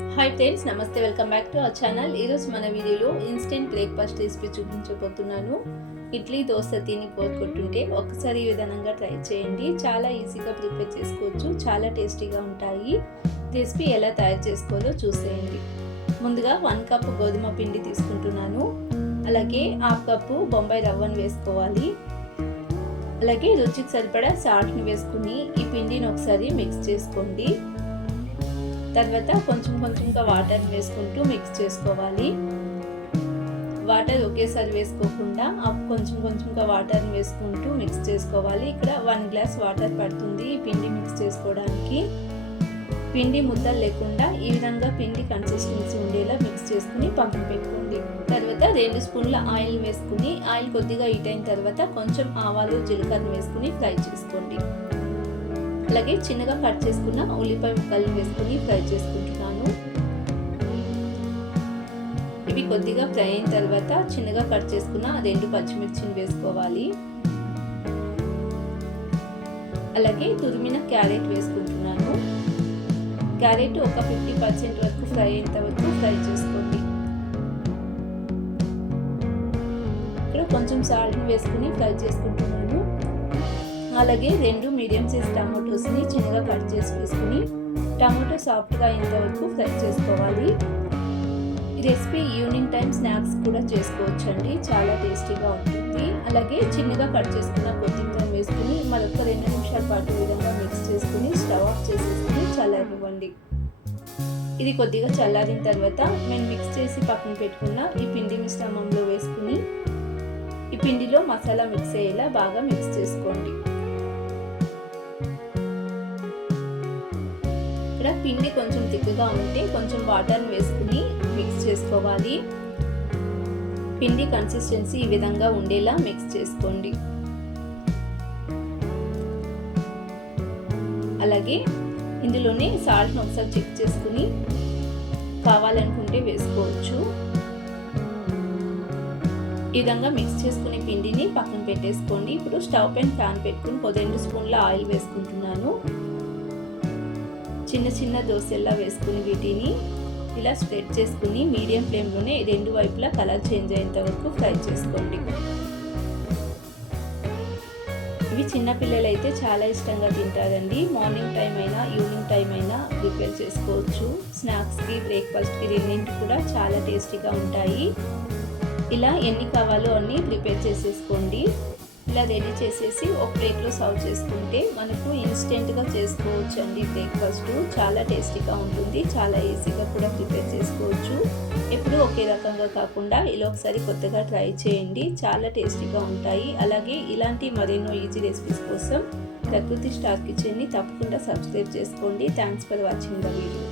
Hi friends, నమస్తే. Welcome back to our channel. ఈరోజు మన వీడియోలో ఇన్స్టెంట్ బ్రేక్ఫాస్ట్ రెసిపీ చూపించబోతున్నాను. ఇడ్లీ, దోశ తిని బోర్ కొట్టుంటే ఒక్కసారి ఈ విధానంగా ట్రై చేయండి. చాలా ఈజీగా ప్రిపేర్ చేసుకోవచ్చు, చాలా టేస్టీగా ఉంటాయి. రెసిపీ ఎలా తయారు చేసుకోవాలో చూసేయండి. ముందుగా 1 కప్ గోధుమ పిండి తీసుకుంటున్నాను. అలాగే 1/2 కప్పు బొంబాయి రవ్వను వేసుకోవాలి. అలాగే రుచికి సరిపడా సాల్ట్ని వేసుకుని ఈ పిండిని ఒకసారి మిక్స్ చేసుకోండి. తర్వాత కొంచెంగా వాటర్ వేసుకుంటూ మిక్స్ చేసుకోవాలి. వాటర్ ఒకేసారి వేసుకోకుండా కొంచెంగా వాటర్ వేసుకుంటూ మిక్స్ చేసుకోవాలి. ఇక్కడ 1 గ్లాస్ వాటర్ పడుతుంది ఈ పిండి మిక్స్ చేసుకోవడానికి. పిండి ముద్దలు లేకుండా ఈ విధంగా పిండి కన్సిస్టెన్సీ ఉండేలా మిక్స్ చేసుకుని పక్కన పెట్టుకోండి. తర్వాత 2 స్పూన్ల ఆయిల్ వేసుకుని ఆయిల్ కొద్దిగా హీట్ అయిన తర్వాత కొంచెం ఆవాలు, జీలకర్ర వేసుకుని ఫ్రై చేసుకోండి. అలాగే చిన్నగా కట్ చేసుకున్న ఉల్లిపాయ ముక్కలను వేసుకుని ఫ్రై చేసుకుంటున్నాను. ఇవి కొద్దిగా ఫ్రై అయిన తర్వాత చిన్నగా కట్ చేసుకున్న 2 పచ్చిమిర్చిని వేసుకోవాలి. అలాగే తురిమిన క్యారెట్ వేసుకుంటున్నాను. క్యారెట్ ఒక 50% వరకు ఫ్రై అయ్యేంత వరకు ఫ్రై చేసుకోండి. ఇక్కడ కొంచెం సాల్ట్ వేసుకుని ఫ్రై చేసుకుంటున్నాను. అలాగే 2 మీడియం సైజ్ టమాటోస్ని చిన్నగా కట్ చేసి వేసుకుని టమాటో సాఫ్ట్గా అయ్యేంత వరకు ఫ్రై చేసుకోవాలి. ఈ రెసిపీ ఈవినింగ్ టైం స్నాక్స్ కూడా చేసుకోవచ్చండి, చాలా టేస్టీగా ఉంటుంది. అలాగే చిన్నగా కట్ చేసుకున్న కొత్తిమీర వేసుకుని మరొక 2 నిమిషాల పాటు విధంగా మిక్స్ చేసుకుని స్టవ్ ఆఫ్ చేసేసుకుని చల్లారనివ్వండి. ఇది కొద్దిగా చల్లారిన తర్వాత మేము మిక్స్ చేసి పక్కన పెట్టుకున్న ఈ పిండి మిశ్రమంలో వేసుకుని ఈ పిండిలో మసాలా మిక్స్ అయ్యేలా బాగా మిక్స్ చేసుకోండి. ఇక్కడ పిండి కొంచెం తిక్కుగా ఉంటే కొంచెం వాటర్ వేసుకుని మిక్స్ చేసుకోవాలి. పిండి కన్సిస్టెన్సీ ఈ విధంగా ఉండేలా మిక్స్ చేసుకోండి. అలాగే ఇందులోనే సాల్ట్ని ఒకసారి చెక్ చేసుకుని కావాలనుకుంటే వేసుకోవచ్చు. ఈ విధంగా మిక్స్ చేసుకునే పిండిని పక్కన పెట్టేసుకోండి. ఇప్పుడు స్టవ్ పైన ప్యాన్ పెట్టుకుని 2 స్పూన్ల ఆయిల్ వేసుకుంటున్నాను. చిన్న దోశల్లా వేసుకుని వీటిని ఇలా స్ప్రెడ్ చేసుకుని మీడియం ఫ్లేమ్లోనే 2 వైపులా కలర్ చేంజ్ అయ్యేంత వరకు ఫ్రై చేసుకోండి. ఇవి చిన్నపిల్లలు అయితే చాలా ఇష్టంగా తింటారండి. మార్నింగ్ టైం అయినా ఈవినింగ్ టైం అయినా ప్రిపేర్ చేసుకోవచ్చు. స్నాక్స్కి, బ్రేక్ఫాస్ట్కి రెండింటి కూడా చాలా టేస్టీగా ఉంటాయి. ఇలా ఎన్ని కావాలో అన్ని ప్రిపేర్ చేసేసుకోండి. ఇలా రెడీ చేసేసి ఒక ప్లేట్లో సర్వ్ చేసుకుంటే మనకు ఇన్స్టెంట్గా చేసుకోవచ్చు అండి. బ్రేక్ఫాస్ట్ చాలా టేస్టీగా ఉంటుంది, చాలా ఈజీగా కూడా ప్రిపేర్ చేసుకోవచ్చు. ఎప్పుడు ఒకే రకంగా కాకుండా ఇలా ఒకసారి కొత్తగా ట్రై చేయండి, చాలా టేస్టీగా ఉంటాయి. అలాగే ఇలాంటి మరెన్నో ఈజీ రెసిపీస్ కోసం ప్రకృతి స్టార్ కిచెన్ని తప్పకుండా సబ్స్క్రైబ్ చేసుకోండి. Thanks for watching the video.